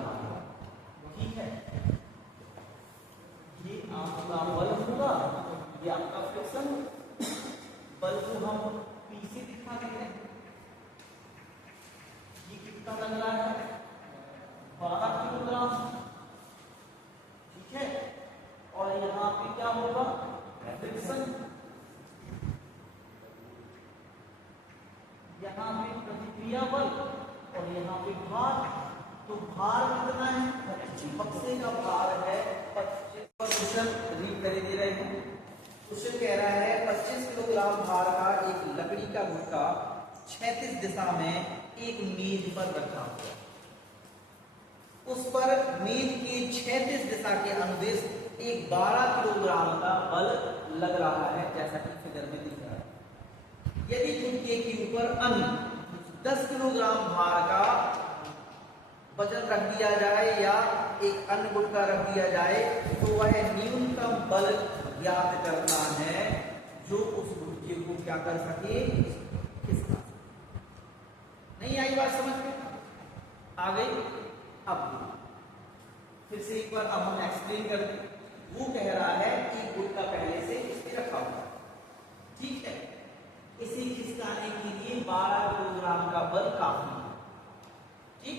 रहा है, ठीक है। ये आपका बल होगा, ये आपका फ्रिक्शन। बल को हम P से दिखा देते हैं। ये कितना लग रहा है? 12 किलोग्राम, ठीक है। और यहाँ पे क्या होगा? फ्रिक्शन। यहाँ पे प्रतिक्रिया बल और यहाँ पे भार। तो भार कितना है? बक्से का भार है 25। क्वेश्चन रीड कर दे रहे हैं। क्वेश्चन कह रहा है 25 किलोग्राम भार का एक लकड़ी का गुटका 36 दिशा में एक मेज पर रखा हुआ, उस पर मेज के 36 दिशा के अनुदेश एक 12 किलोग्राम का बल लग रहा है, जैसा कि फिगर में दिख रहा है। यदि गुटके के ऊपर अन्य 10 किलोग्राम भार का वजन रख दिया जाए या एक अन्य गुटका रख दिया जाए तो वह न्यूनतम बल ज्ञात करना है जो उस गुटके को क्या कर सके, खिसका। नहीं आई बात समझ में? आ गई? अब फिर से एक बार अब हम एक्सप्लेन कर दें। वो कह रहा है कि गुटका पहले से इस पे रखा हुआ, ठीक है। इसे खिसकाने के लिए 12 किलोग्राम का बल काफी है, ठीक।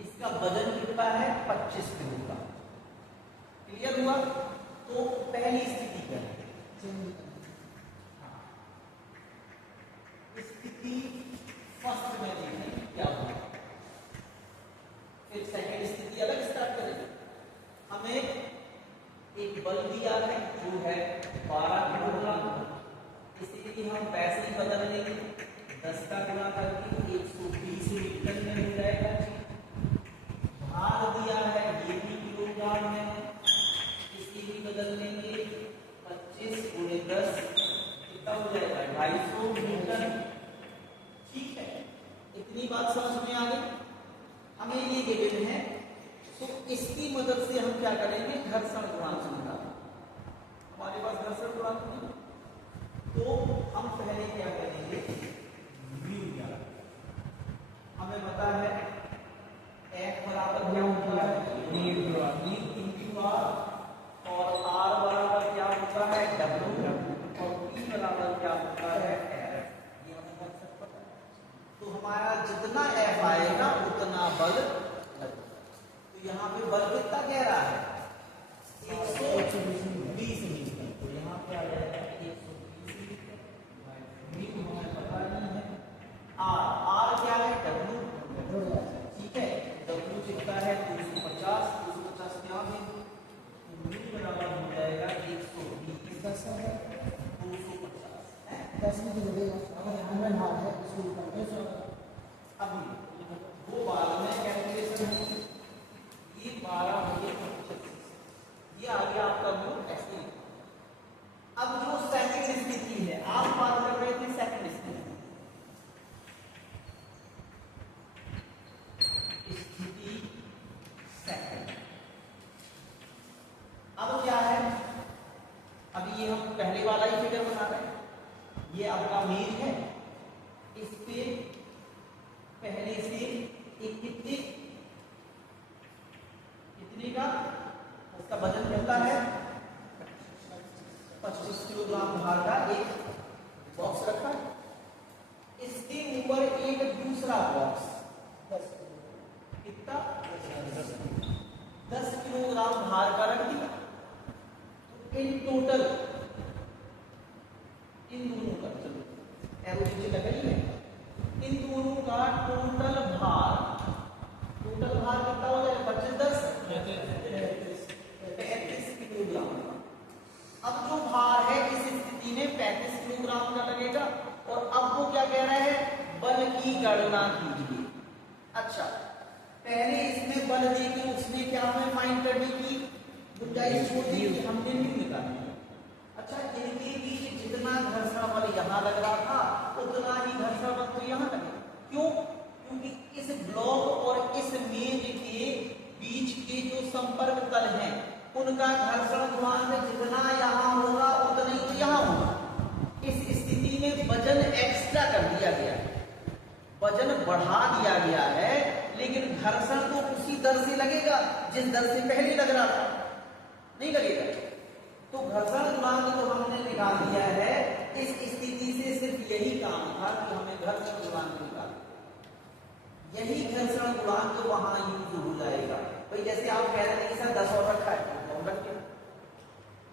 इसका वजन कितना है? 25 किलोग्राम। क्लियर हुआ? तो पहली स्थिति क्या है? स्थिति फर्स्ट में देखें क्या हुआ, फिर सेकंड स्थिति अलग स्टार्ट करेंगे। हमें एक बल दिया है जो है 12 किलोग्राम। स्थिति हम वैसे ही बदल लेंगे, 10 का गुणा करके 120 न्यूटन में हो जाएगा। भार दिया है ये भी किलोग्राम में, इसकी भी बदल लेंगे 25 गुणे 10 कितना हो जाएगा? 250 न्यूटन, ठीक है। इतनी बात समझ में आ गई? हमें ये गिवन है, तो इसकी मदद से हम क्या करेंगे? घर्षण गुणांक निकालेंगे। हमारे पास घर्षण गुणांक नहीं, तो हम पहले क्या करेंगे? म्यू ज्ञात। हमें पता है F बराबर क्या होता है? V इंटू R, और R बराबर क्या होता है? W, और P बराबर क्या होता है? F। ये हमें कॉन्सेप्ट पता है। तो हमारा जितना F आएगा उतना बल लगेगा। तो यहाँ पे बल कितना कह रहा है? 120 न्यूटन। तो यहाँ पे आ जाएगा 120 न्यूटन। हमें पता नहीं है। R क्या है? W, ठीक है। W कितना है? 250 क्या है? बराबर हो जाएगा 120 10 है 250 है 10 में जो देगा अगर हमें हार है इसको करके अब वो बाद में कैलकुलेशन होगी। ये 12 हो गया 25, ये आ गया आपका वो ऐसे। अब जो सेकंड स्थिति है, आप बात कर रहे थे सेकंड स्थिति, अब क्या है? अभी ये हम पहले वाला ही फिगर बना रहे हैं। ये आपका मेज है, इस पे पहले से एक कितने का उसका वजन कितना है? 25 किलोग्राम भार का एक बॉक्स रखा है। इसके ऊपर एक दूसरा बॉक्स कितना? 10 किलोग्राम भार का रख दिया। इन टोटल इन दोनों का चलो एरो नीचे लगाई है, इन दोनों का टोटल भार कितना हो जाएगा? 25 10 35 किलोग्राम। अब जो भार है इस स्थिति में 35 किलोग्राम का लगेगा। और अब वो क्या कह रहे हैं? बल की गणना कीजिए। अच्छा, पहले इसमें बल देके उसने क्या हमें फाइंड करने की गुंजाइश होती है कि हमने भी निकाला। अच्छा, इनके बीच जितना घर्षण बल यहाँ लग रहा था उतना ही घर्षण बल तो यहाँ लगे। क्यों? क्योंकि इस ब्लॉक और इस मेज के बीच के जो संपर्क तल हैं उनका घर्षण गुणांक जितना यहाँ होगा उतना ही तो यहाँ होगा। इस स्थिति में वजन एक्स्ट्रा कर दिया गया है, वजन बढ़ा दिया गया है, लेकिन घर्षण तो उसी दर से लगेगा जिस दर से पहले लग रहा था, नहीं लगेगा। तो घर्षण गुणांक तो हमने निकाल दिया है। इस स्थिति से सिर्फ यही काम था कि हमें घर्षण गुणांक निकाल, यही घर्षण गुणांक तो वहां यूज हो जाएगा। भाई जैसे आप कह रहे हैं सर 10 और रखा है, और रख के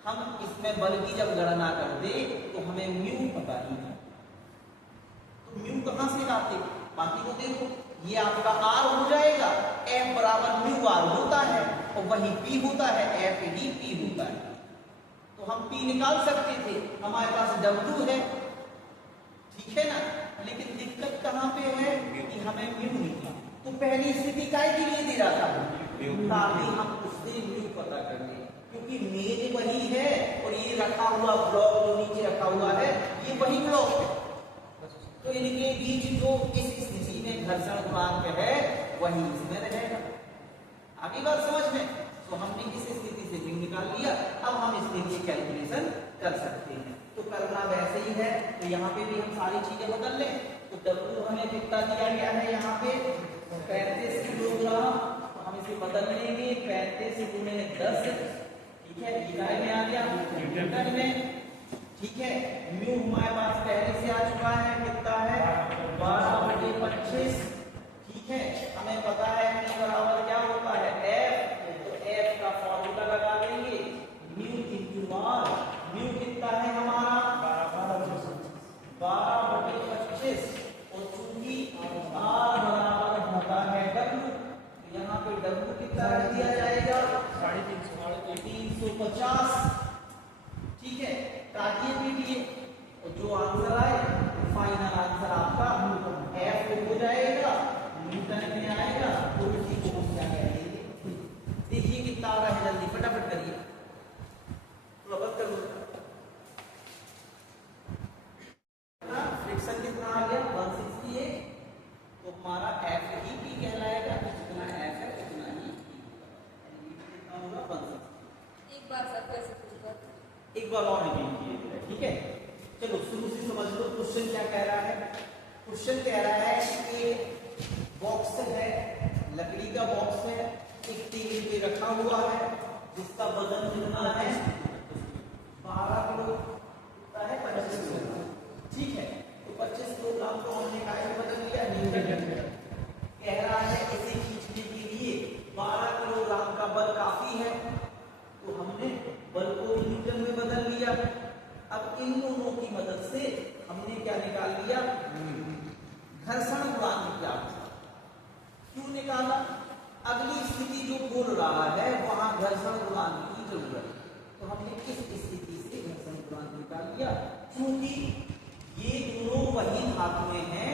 हम इसमें बल की जब गणना करते तो हमें म्यू पता नहीं था, तो म्यू कहां से लाते? बाकी को देखो, ये आपका आर हो जाएगा, एफ बराबर म्यू आर होता है, और वही पी होता है, एफ डी पी होता है। तो हम पी निकाल सकते थे, हमारे पास डब्ल्यू है, ठीक है ना। लेकिन दिक्कत कहां पे है कि हमें म्यू नहीं था। तो पहली स्थिति काय के लिए दे रहा था? ताकि हम उससे म्यू पता कर लें, क्योंकि मेज वही है और ये रखा हुआ ब्लॉक जो नीचे रखा हुआ है ये वही ब्लॉक है। तो इनके बीच जो इस स्थिति में घर्षण गुणांक है वही इसमें रहेगा। आगे बात समझ में? तो हमने इस स्थिति से म्यू निकाल लिया, अब हम इसके लिए कैलकुलेशन कर सकते हैं। तो करना वैसे ही है, तो यहाँ पे भी हम सारी चीजें बदल लें। तो डब्ल्यू हमें कितना दिया गया है यहाँ पे 35 किलोग्राम, तो हम इसे बदल लेंगे 35 × 10, ठीक है, इकाई में आ गया न्यूटन में, ठीक है। म्यू हमारे पास पहले से आ चुका है, कितना है 12/25, ठीक है। हमें पता है म्यू बराबर क्या होता है एफ, तो एफ का फॉर्मूला लगा देंगे म्यू × आर। म्यू कितना है हमारा 12/25, और चूंकि आर बराबर होता है डब्ल्यू, तो यहाँ पे डब्ल्यू कितना रख दिया जाएगा 350, ठीक है। काटिए पीटिए, और जो आंसर आए फाइनल आंसर आपका एफ हो जाएगा, न्यूटन में आएगा। तो इसी को हम क्या कहेंगे? देखिए कितना आ रहा है, जल्दी फटाफट करिए, थोड़ा बस कर लो। फ्रिक्शन कितना आ गया 168, तो हमारा एफ ही पी कहलाएगा, तो जितना एफ है उतना ही कितना होगा 168। एक बार सब कैसे पूछा? एक बार और रिपीट कीजिए, ठीक है। चलो शुरू से समझ लो क्वेश्चन क्या कह रहा है। क्वेश्चन कह रहा है कि बॉक्स है, लकड़ी का बॉक्स है, एक टेबल पे रखा हुआ है, जिसका वजन कितना है 12 किलो, कितना है 25 किलो, ठीक है। तो 25 किलोग्राम को हमने काय में बदल लिया न्यूटन। कह रहा है इसे खींचने के लिए 12 किलोग्राम का बल काफी है, तो हमने बल को न्यूटन में बदल लिया। अब इन दोनों की मदद से हमने क्या निकाल लिया? घर्षण गुणांक क्या था। क्यों निकाला? अगली स्थिति जो बोल रहा है वहां घर्षण गुणांक की जरूरत है, तो हमने इस स्थिति से घर्षण गुणांक निकाल लिया। क्योंकि ये दोनों वही धातुएं हैं।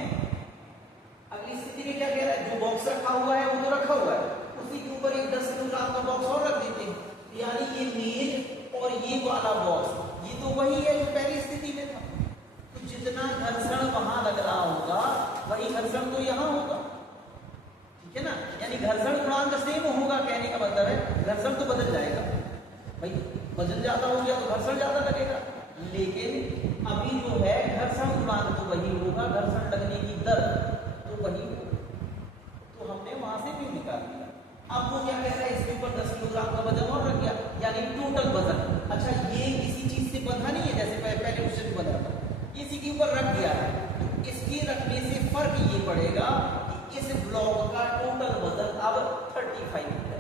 अगली स्थिति में क्या कह रहा है? जो बॉक्स रखा हुआ है वो तो रखा हुआ है, उसी के ऊपर एक 10 किलोग्राम का बॉक्स और रख देते हैं, यानी ये मेज और ये वाला बॉक्स ये तो वही है जो पहली स्थिति में था। तो जितना घर्षण वहां लग रहा होगा वही घर्षण तो यहाँ होगा, ठीक है ना। यानी घर्षण गुणांक सेम होगा, कहने का मतलब है घर्षण तो बदल जाएगा। भाई वजन ज्यादा हो गया तो घर्षण ज्यादा लगेगा, लेकिन अभी जो है घर्षण गुणांक तो वही होगा, घर्षण लगने की दर तो वही होगा। तो हमने वहां से क्यों निकाल दिया। अब वो क्या कह रहा है? इसके ऊपर 10 किलोग्राम का वजन और रख दिया, यानी टोटल वजन। अच्छा ये किसी चीज से बंधा नहीं है, जैसे पहले क्वेश्चन में बंधा था, इसी के ऊपर रख दिया है। तो इसके रखने से फर्क ये पड़ेगा कि इस ब्लॉक का टोटल वजन अब 35 है,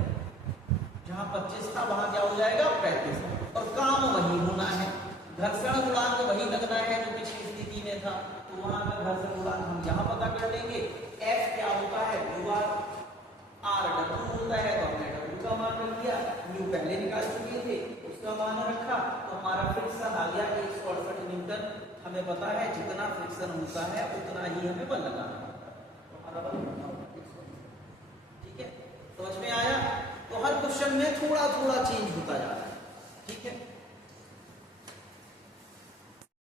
जहां 25 था वहां क्या हो जाएगा 35, और काम वही होना है, घर्षण गुणांक वही लगना है जो पिछली स्थिति में था। तो वहां का घर्षण गुणांक हम यहाँ पता कर लेंगे। एफ क्या होता है? आर डब्ल्यू होता है, तो हमने डब्ल्यू का मान रख दिया, म्यू पहले निकाल चुके थे उसका मान रखा, तो हमारा फ्रिक्शन आ गया 168 न्यूटन। हमें पता है जितना फ्रिक्शन होता है उतना ही हमें बल लगाना होता है, तो हमारा बल, ठीक है। समझ में आया? तो हर क्वेश्चन में थोड़ा थोड़ा चेंज होता जा रहा है, ठीक है।